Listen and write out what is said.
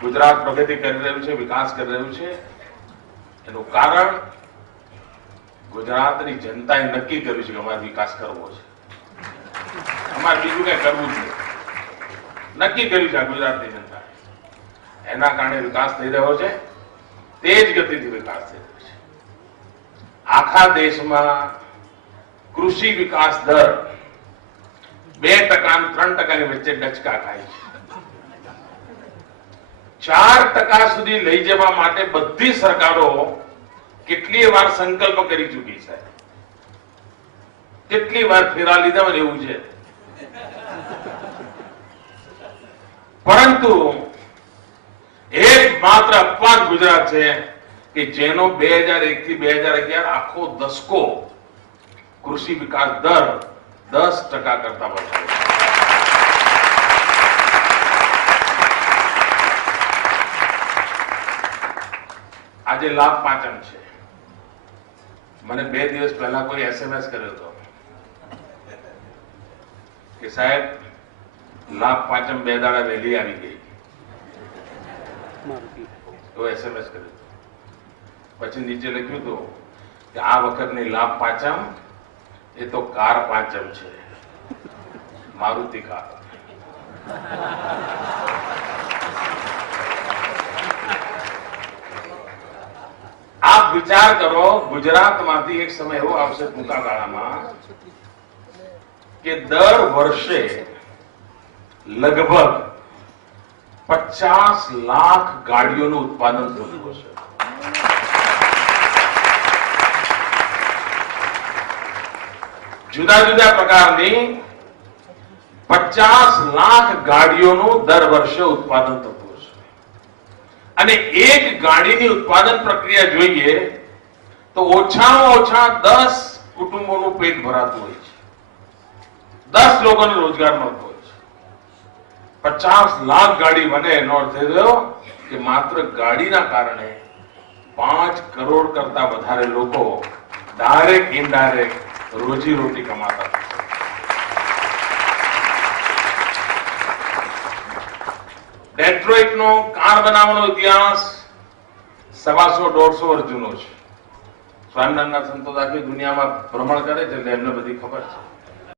ગુજરાત પ્રગતિ કરી રહ્યું છે, વિકાસ કરી રહ્યું છે, એનું કારણ ગુજરાતની જનતાએ નક્કી કર્યું છે કે અમારે વિકાસ કરવો છે, અમારે બીજું કઈ કરવું જ નહીં. નક્કી કર્યું છે ગુજરાતની જનતાએ. એના કારણે વિકાસ થઈ રહ્યો છે, તેજ ગતિથી વિકાસ થઈ રહ્યો છે. આખા દેશમાં કૃષિ વિકાસ દર 2% અને 3%ની વચ્ચે ડચકા ખાય છે. 4% સુધી લઈ જવા માટે બધી સરકારો કેટલી વાર સંકલ્પ કરી ચૂકી છે, કેટલી વાર ફેરા લીધા હોય એવું છે. પરંતુ એકમાત્ર અપવાદ ગુજરાત છે કે જેનો 2001 થી 2011 આખો દશકો કૃષિ વિકાસ દર 10% કરતા વધારે. આજે લાભ પાંચમ છે. મને 2 દિવસ પહેલા કોઈ SMS કર્યો હતો કે સાહેબ લાભ પાંચમ 2 દાડા વહેલી આવી ગઈ. તો SMS કર્યો. પછી નીચે લખ્યું હતું કે આ વખતની લાભ પાંચમ એ તો કાર પાંચમ છે, મારુતિ કાર. આપ વિચાર કરો, ગુજરાતમાંથી એક સમય એવો આવશે ટૂંકા ગાળામાં કે દર વર્ષે લગભગ 50 લાખ ગાડીઓનું ઉત્પાદન થતું હશે. જુદા જુદા પ્રકારની 50 લાખ ગાડીઓનું દર વર્ષે ઉત્પાદન થતું હશે. અને એક ગાડીની ઉત્પાદન પ્રક્રિયા જોઈએ તો ઓછામાં ઓછા 10 કુટુંબોનું પેટ ભરાતું હોય છે, 10 લોકોને રોજગાર મળતો હોય છે. 50 લાખ ગાડી બને એનો અર્થ થયો કે માત્ર ગાડીના કારણે 5 કરોડ કરતા વધારે લોકો ડાયરેક્ટ ઇનડાયરેક્ટ રોજી રોટી કમાતા. ડેટ્રોઇટનો કાર બનાવવાનો ઇતિહાસ 150-150 વર્ષ જૂનો છે. સ્વામિનારાયણના સંતો આખી દુનિયામાં ભ્રમણ કરે છે એટલે એમને બધી ખબર છે.